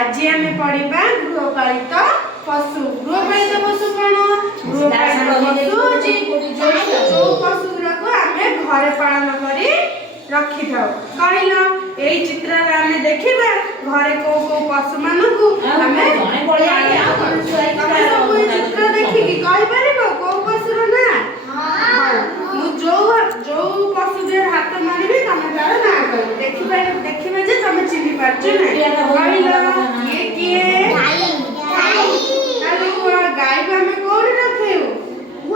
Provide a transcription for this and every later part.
आज आम पढ़ा गृहपालित पशु। गृहपालित पशु कौन? गृहपालित पशु जो पशु गुराक आम घरे पालन कर रखी था। कहल यही चित्र आम देखा घरे कौ कौ पशु मानू आम चित्र देखिकी कहीपर कौ पशुर ना जो जो पशु देह हाथ मारे तुम तार ना कह देखिए जे तुम चिन्ह पार्छ ना ये किए गाय को आम कौन रखेबू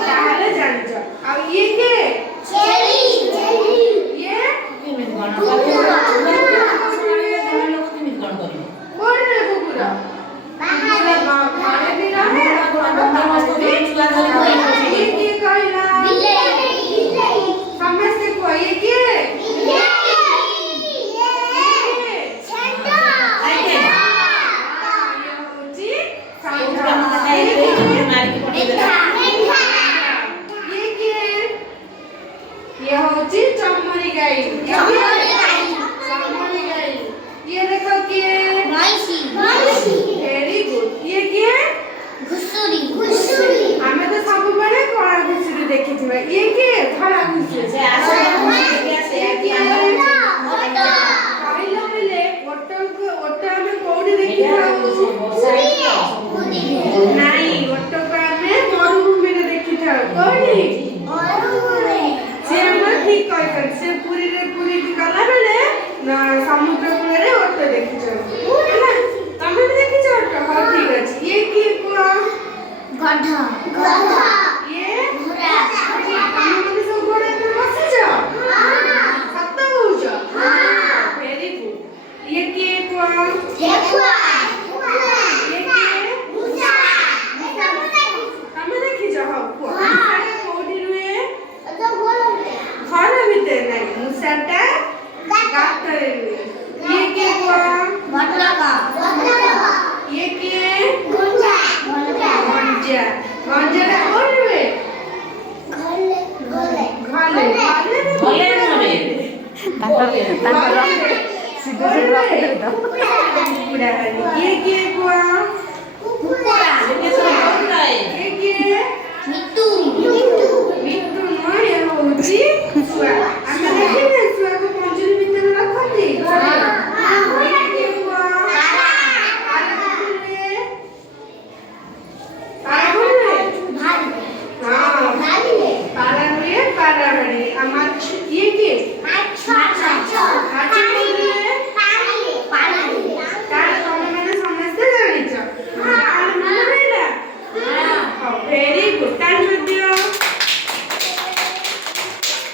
ताहले जानिछ आ ये के चमरी गाय ये देखो किए वेरी गुड ये किए घुसुरी हमें तो सब बड़े कला घुसुरी देखी थी ये किए धड़ा घुसुरी से ये किए कहलो मिले ओटो में कोडी देखी नहीं ओटो का में मरुभूमि रे देखी था कोडी ठीक कह से पूरी गला बेले समुद्र कूल रे ओटो देखी तुम भी देखी ओटो। हाँ ठीक अच्छे ये कि गधा ये तुम सब घोड़ा पे बसिछ सत कहूछ वेरी गुड ये कि ठेकुआ तुम देखी हाँ कोडी रुए घर भीतर नहीं मुसाटा गातर ये के ये के गंजा कौन रुए घले ये के मिट्टू न ये होची